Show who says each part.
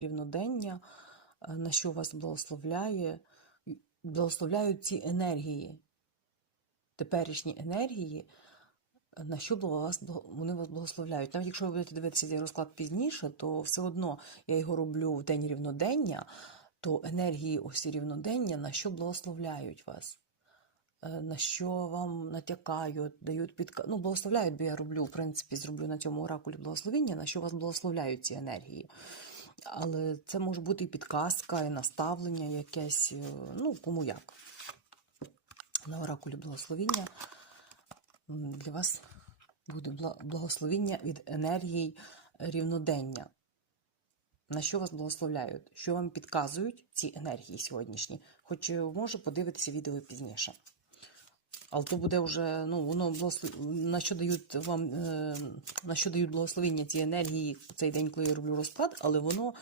Speaker 1: рівнодення, е, на що вас благословляє, благословляють ці енергії, теперішні енергії, е, на що вас, вони вас благословляють. Навіть якщо ви будете дивитися цей розклад пізніше, то все одно я його роблю в день рівнодення, то енергії ось рівнодення, на що благословляють вас. е, На що вам натякають, дають підка... Ну, благословляють, бо я роблю, в принципі, зроблю на цьому оракулі благословіння, на що вас благословляють ці енергії. Але це може бути і підказка, і наставлення якесь, е, ну, кому як. На оракулі благословіння для вас буде бла- благословіння від енергій рівнодення. На що вас благословляють? Що вам підказують ці енергії сьогоднішні? Хоч е, може подивитися відео пізніше. Але то буде вже, ну, воно благослов... на що дають вам, е, на що дають благословення ці енергії цей день, коли я роблю розклад, але воно